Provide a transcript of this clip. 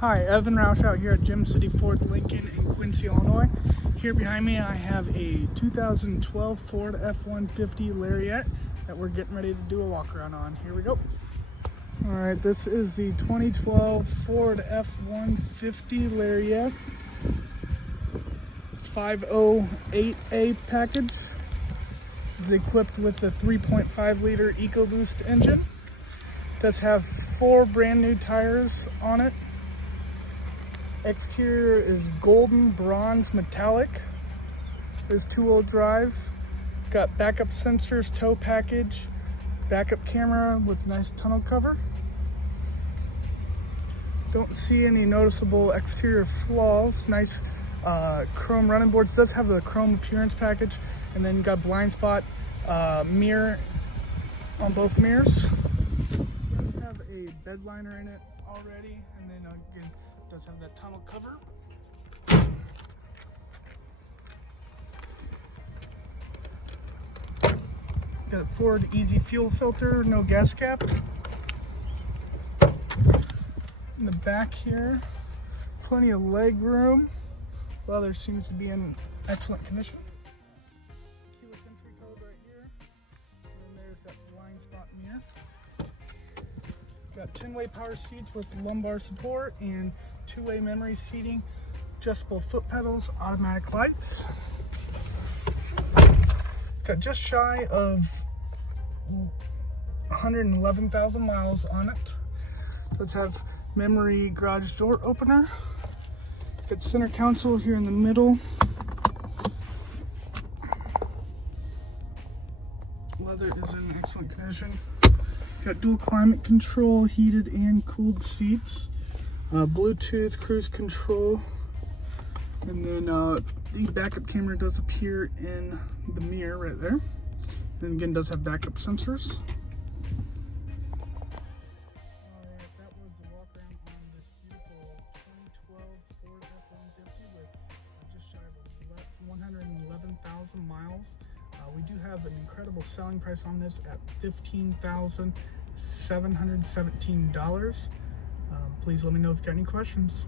Hi, Evan Roush out here at Gem City Ford Lincoln in Quincy, Illinois. Here behind me I have a 2012 Ford F-150 LARIAT that we're getting ready to do a walk around on. Here we go. Alright, this is the 2012 Ford F-150 LARIAT 508A package. It's equipped with the 3.5 liter EcoBoost engine. It does have 4 brand new tires on it. Exterior is golden bronze metallic. It's 2-wheel drive. It's got backup sensors, tow package, backup camera with nice tonneau cover. Don't see any noticeable exterior flaws. Nice chrome running boards. Does have the chrome appearance package, and then got blind spot mirror on both mirrors. It does have a bed liner in it already, and then again does have that tonneau cover. Got a Ford Easy fuel filter, no gas cap. In the back here, plenty of leg room. Leather seems to be in excellent condition. Keyless entry code right here. And then there's that blind spot mirror. Got 10-way power seats with lumbar support and 2-way memory seating, adjustable foot pedals, automatic lights. Got just shy of 111,000 miles on it. Let's have memory garage door opener. It's got center console here in the middle. Leather is in excellent condition. Got dual climate control, heated and cooled seats. Bluetooth cruise control, and then the backup camera does appear in the mirror right there, and again does have backup sensors. Alright, that was the walk around on this beautiful 2012 Ford F-150 with just shy of 111,000 miles. We do have an incredible selling price on this at $15,717. Please let me know if you got any questions.